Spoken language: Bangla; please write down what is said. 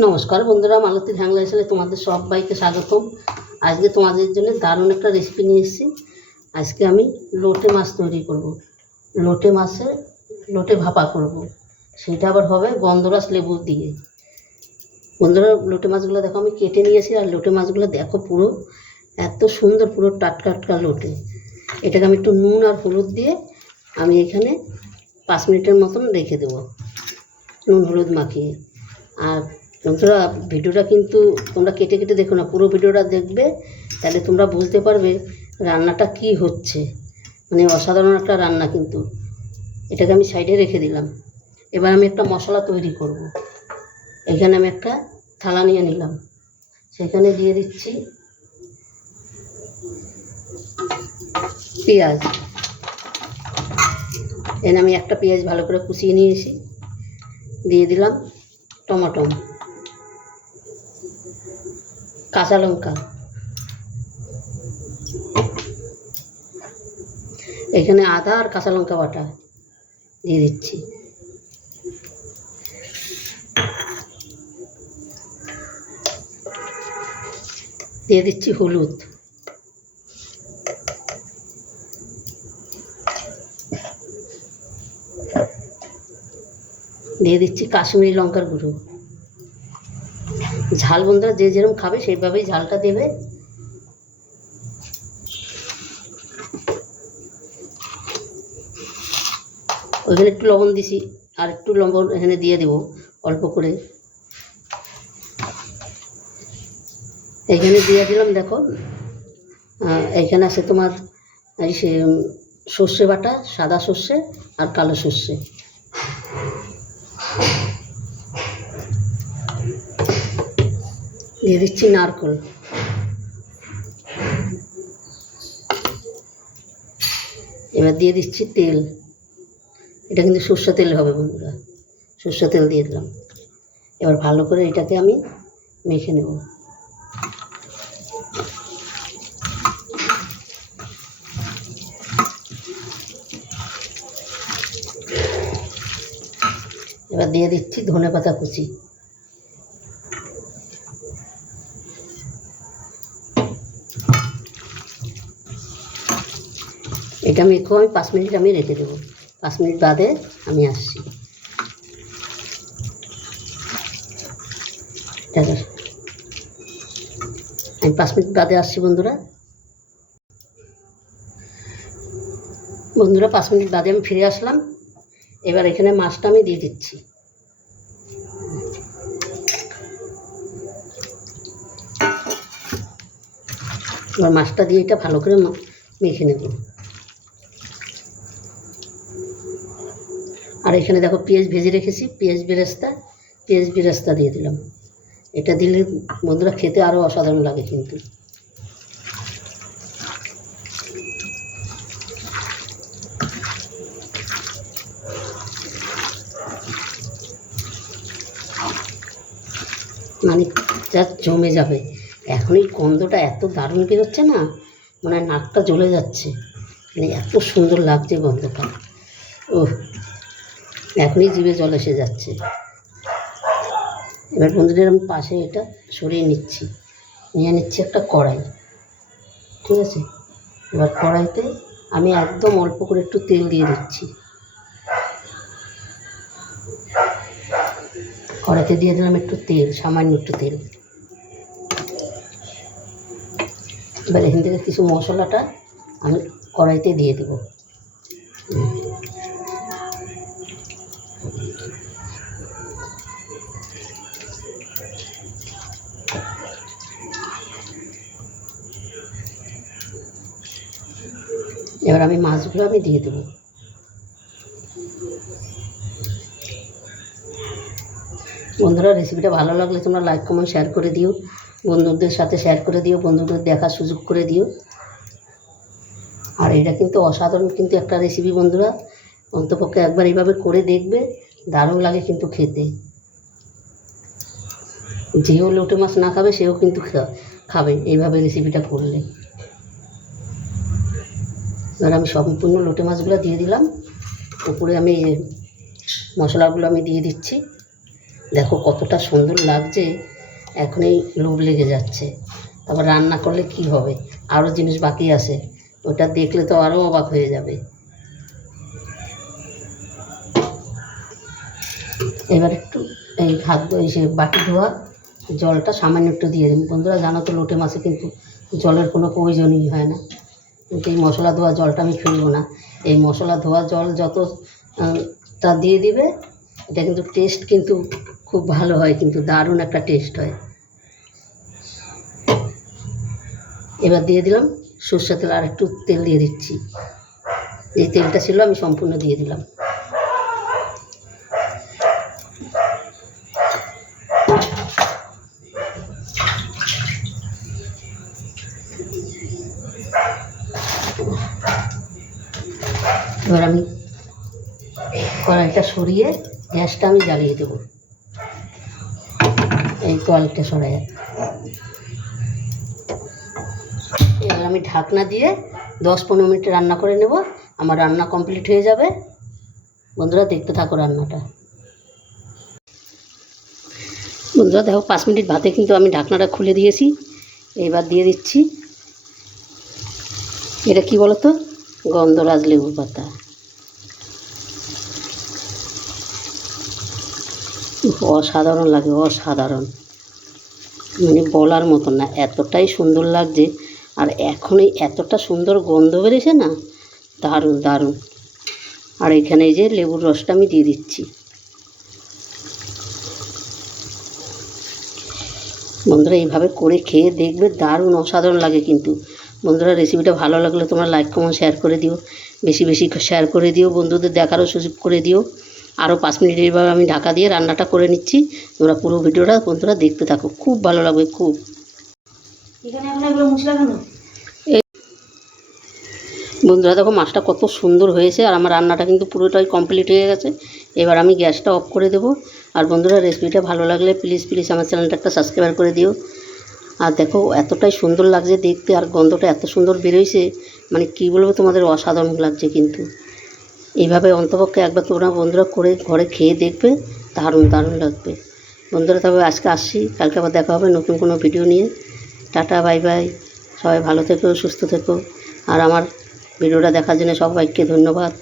নমস্কার বন্ধুরা, মালতীর হ্যাংলা এসে তোমাদের সবাইকে স্বাগতম। আজকে তোমাদের জন্য দারুণ একটা রেসিপি নিয়ে এসেছি। আজকে আমি লোটে মাছ তৈরি করব। লোটে ভাপা করব, সেটা আবার হবে গন্ধরাস লেবু দিয়ে। বন্ধুরা, লোটে মাছগুলো দেখো আমি কেটে নিয়েছি, আর লোটে মাছগুলো দেখো পুরো এত সুন্দর, পুরো টাটকা টাটকা লোটে। এটাকে আমি একটু নুন আর হলুদ দিয়ে আমি এখানে 5 মিনিটের মতন রেখে দেবো, নুন হলুদ মাখিয়ে। আর বন্ধুরা, ভিডিওটা কিন্তু তোমরা কেটে কেটে দেখো না, পুরো ভিডিওটা দেখবে, তাহলে তোমরা বুঝতে পারবে রান্নাটা কি হচ্ছে। মানে অসাধারণ একটা রান্না কিন্তু। এটাকে আমি সাইডে রেখে দিলাম। এবার আমি একটা মশলা তৈরি করব। এখানে আমি একটা থালা নিয়ে নিলাম, সেখানে দিয়ে দিচ্ছি পেঁয়াজ। এখানে আমি একটা পেঁয়াজ ভালো করে কুচিয়ে নিয়েছি। দিয়ে দিলাম টমেটো, কাঁচা লঙ্কা, এখানে আদা আর কাঁচা লঙ্কা বাটা দিয়ে দিচ্ছি। দিয়ে দিচ্ছি হলুদ, দিয়ে দিচ্ছি কাশ্মীরি লঙ্কার গুঁড়ো। ঝাল বন্ধুরা যে যেরকম খাবে সেইভাবেই ঝালটা দেবে। ওইখানে একটু লবণ দিছি, আর একটু লবণ এখানে দিয়ে দেবো অল্প করে। এখানে দিয়ে দিলাম, দেখো এইখানে আছে তোমার এই সর্ষে বাটা, সাদা সর্ষে আর কালো সর্ষে। দিয়ে দিচ্ছি নারকেল। এবার দিয়ে দিচ্ছি তেল। এটা কিন্তু সর্ষে তেল হবে বন্ধুরা, সর্ষে তেল দিয়ে দিলাম। এবার ভালো করে এটাকে আমি মেখে নেব। এবার দিয়ে দিচ্ছি ধনেপাতা কুচি। এটা মেখে আমি 5 মিনিট আমি রেখে দেবো। 5 মিনিট বাদে আমি আসছি। আমি 5 মিনিট বাদে আসছি বন্ধুরা। 5 মিনিট বাদে আমি ফিরে আসলাম। এবার এখানে মাছটা আমি দিয়ে দিচ্ছি। এবার মাছটা দিয়ে এটা ভালো করে মেখে নেব। আর এখানে দেখো পেঁয়াজ ভেজে রেখেছি, পেঁয়াজ বেরেস্তা দিয়ে দিলাম। এটা দিলে বন্ধুরা খেতে আরও অসাধারণ লাগে কিন্তু। মানে যা জমে যাবে। এখন এই গন্ধটা এত দারুণ বেরোচ্ছে না, মানে নাকটা জ্বলে যাচ্ছে, মানে এত সুন্দর লাগছে গন্ধটা। ও, এখনই জিভে জল এসে যাচ্ছে। এবার বন্ধুদের আমি পাশে এটা সরিয়ে নিয়ে নিচ্ছি একটা কড়াই। ঠিক আছে, এবার কড়াইতে আমি একদম অল্প করে একটু তেল দিয়ে দিচ্ছি। কড়াইতে দিয়ে দিলাম একটু তেল, সামান্য একটু তেল। এবার এখান থেকে কিছু মশলাটা আমি কড়াইতে দিয়ে দেব। এবার আমি মাছগুলো আমি দিয়ে দেবো। বন্ধুরা, রেসিপিটা ভালো লাগলে তোমরা লাইক কমেন্ট শেয়ার করে দিও, বন্ধুদের সাথে শেয়ার করে দিও, বন্ধুদের দেখার সুযোগ করে দিও। আর এটা কিন্তু অসাধারণ কিন্তু একটা রেসিপি বন্ধুরা, অন্তপক্ষে একবার এইভাবে করে দেখবে, দারুণ লাগে কিন্তু খেতে। যেও লোটে মাছ না খাবে সেও কিন্তু খাবে এইভাবে রেসিপিটা করলে। এবার আমি সম্পূর্ণ লোটে মাছগুলো দিয়ে দিলাম। উপরে আমি মশলাগুলো আমি দিয়ে দিচ্ছি। দেখো কতটা সুন্দর লাগছে, এখনই লোভ লেগে যাচ্ছে। তারপর রান্না করলে কি হবে, আরও জিনিস বাকি আছে, ওটা দেখলে তো আরও অবাক হয়ে যাবে। এবার একটু এই এই সে বাটি ধোয়া জলটা সামান্য একটু দিয়ে দিন। বন্ধুরা জানো তো লোটে মাছে কিন্তু জলের কোনো প্রয়োজনই হয় না, কিন্তু এই মশলা ধোয়া জলটা আমি ফেলবো না। এই মশলা ধোয়া জল যত তা দিয়ে দিবে, এটা কিন্তু টেস্ট কিন্তু খুব ভালো হয়, কিন্তু দারুণ একটা টেস্ট হয়। এবার দিয়ে দিলাম সর্ষের তেল, আর একটু তেল দিয়ে দিচ্ছি। এই তেলটা ছিল আমি সম্পূর্ণ দিয়ে দিলাম। এবার আমি কড়াইটা সরিয়ে গ্যাসটা আমি জ্বালিয়ে দেবো। এই কড়াইটা সরাই, এবার আমি ঢাকনা দিয়ে 10-15 মিনিট রান্না করে নেব। আমার রান্না কমপ্লিট হয়ে যাবে। বন্ধুরা দেখতে থাকো রান্নাটা। বন্ধুরা দেখো 5 মিনিট ভাতে কিন্তু আমি ঢাকনাটা খুলে দিয়েছি। এবার দিয়ে দিচ্ছি, এটা কি বলো তো, গন্ধরাজ লেবু পাতা। অসাধারণ লাগে, অসাধারণ, মানে বলার মতন না, এতটাই সুন্দর লাগছে। আর এখনই এতটা সুন্দর গন্ধ বেরিয়েছে না, দারুণ দারুণ। আর এখানে এই যে লেবুর রসটা আমি দিয়ে দিচ্ছি। বন্ধুরা এইভাবে করে খেয়ে দেখবে, দারুণ অসাধারণ লাগে কিন্তু। বন্ধুরা রেসিপিটা ভালো লাগলে তোমরা লাইক কমেন্ট শেয়ার করে দিও, বেশি বেশি শেয়ার করে দিও, বন্ধুদের দেখারও সুযোগ করে দিও। আরও 5 মিনিট এইভাবে আমি ঢাকা দিয়ে রান্নাটা করে নিচ্ছি। তোমরা পুরো ভিডিওটা বন্ধুরা দেখতে থাকো, খুব ভালো লাগবে খুব। এখানে এখন এগুলো মশলা কেন? বন্ধুরা দেখো মাছটা কত সুন্দর হয়েছে, আর আমার রান্নাটা কিন্তু পুরোটাই কমপ্লিট হয়ে গেছে। এবার আমি গ্যাসটা অফ করে দেবো। আর বন্ধুরা রেসিপিটা ভালো লাগলে প্লিজ প্লিজ আমার চ্যানেলটা একটা সাবস্ক্রাইব করে দিও। আর দেখো এতটাই সুন্দর লাগছে দেখতে, আর গন্ধটা এত সুন্দর বেরোইছে, মানে কী বলবো তোমাদের, অসাধারণ লাগছে কিন্তু। এইভাবে অন্তপক্ষে একবার তোমরা বন্ধুরা করে ঘরে খেয়ে দেখবে, দারুণ দারুণ লাগবে। বন্ধুরা তবে আজকে আসছি, কালকে আবার দেখা হবে নতুন কোনো ভিডিও নিয়ে। টাটা বাই বাই, সবাই ভালো থেকো, সুস্থ থেকো। আর আমার ভিডিওটা দেখার জন্য সবাইকে ধন্যবাদ।